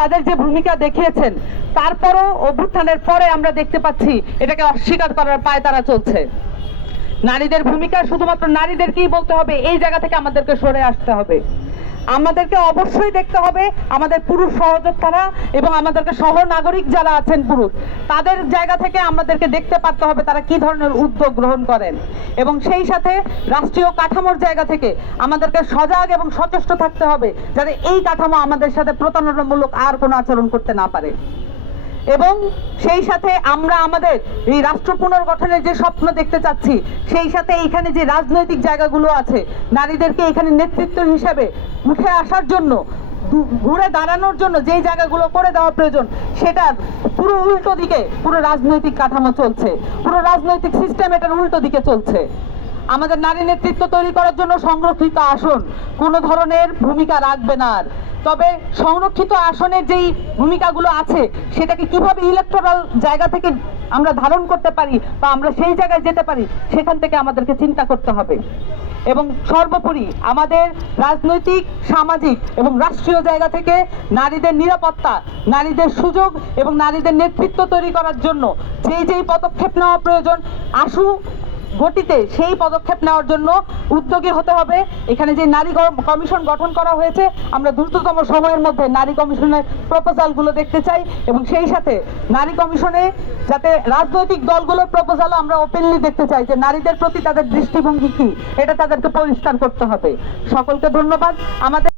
তাদের যে ভূমিকা দেখিয়েছেন, তারপরও অভ্যুত্থানের পরে আমরা দেখতে পাচ্ছি এটাকে অস্বীকার করার পায় তারা চলছে। নারীদের ভূমিকা শুধুমাত্র নারীদেরকেই বলতে হবে, এই জায়গা থেকে আমাদেরকে সরে আসতে হবে। আমাদেরকে অবশ্যই দেখতে হবে আমাদের পুরুষ সহযোদ্ধারা এবং আমাদেরকে সহ নাগরিক যারা আছেন পুরুষ, তাদের জায়গা থেকে আমাদেরকে দেখতে পারতে হবে তারা কি ধরনের উদ্যোগ গ্রহণ করেন। এবং সেই সাথে রাষ্ট্রীয় কাঠামোর জায়গা থেকে আমাদেরকে সজাগ এবং সচেষ্ট থাকতে হবে, যাতে এই কাঠামো আমাদের সাথে প্রতারণামূলক আর কোনো আচরণ করতে না পারে। এবং সেই সাথে আমরা আমাদের এই রাষ্ট্র পুনর্গঠনের যে স্বপ্ন দেখতে চাচ্ছি, সেই সাথে এইখানে যে রাজনৈতিক জায়গাগুলো আছে, নারীদেরকে এখানে নেতৃত্ব হিসেবে উঠে আসার জন্য ঘুরে দাঁড়ানোর জন্য যেই জায়গাগুলো করে দেওয়া প্রয়োজন, সেটার পুরো উল্টো দিকে পুরো রাজনৈতিক কাঠামো চলছে, পুরো রাজনৈতিক সিস্টেম এটার উল্টো দিকে চলছে। আমাদের নারী নেতৃত্ব তৈরি করার জন্য সংরক্ষিত আসন কোনো ধরনের ভূমিকা রাখবে না আর। তবে সংরক্ষিত আসনের যেই ভূমিকাগুলো আছে, সেটাকে কীভাবে ইলেকট্রাল জায়গা থেকে আমরা ধারণ করতে পারি বা আমরা সেই জায়গায় যেতে পারি, সেখান থেকে আমাদেরকে চিন্তা করতে হবে। এবং সর্বোপরি আমাদের রাজনৈতিক, সামাজিক এবং রাষ্ট্রীয় জায়গা থেকে নারীদের নিরাপত্তা, নারীদের সুযোগ এবং নারীদের নেতৃত্ব তৈরি করার জন্য যেই যেই পদক্ষেপ নেওয়া প্রয়োজন আসু গতিতে সেই পদক্ষেপ নেওয়ার জন্য উদ্যোগী হতে হবে। এখানে যে নারী কমিশন গঠন করা হয়েছে, আমরা দ্রুততম সময়ের মধ্যে নারী কমিশনের প্রপোজালগুলো দেখতে চাই এবং সেই সাথে নারী কমিশনে যাতে রাজনৈতিক দলগুলোর প্রপোজালও আমরা ওপেনলি দেখতে চাই যে নারীদের প্রতি তাদের দৃষ্টিভঙ্গি কি, এটা তাদেরকে পরিষ্কার করতে হবে। সকলকে ধন্যবাদ। আমাদের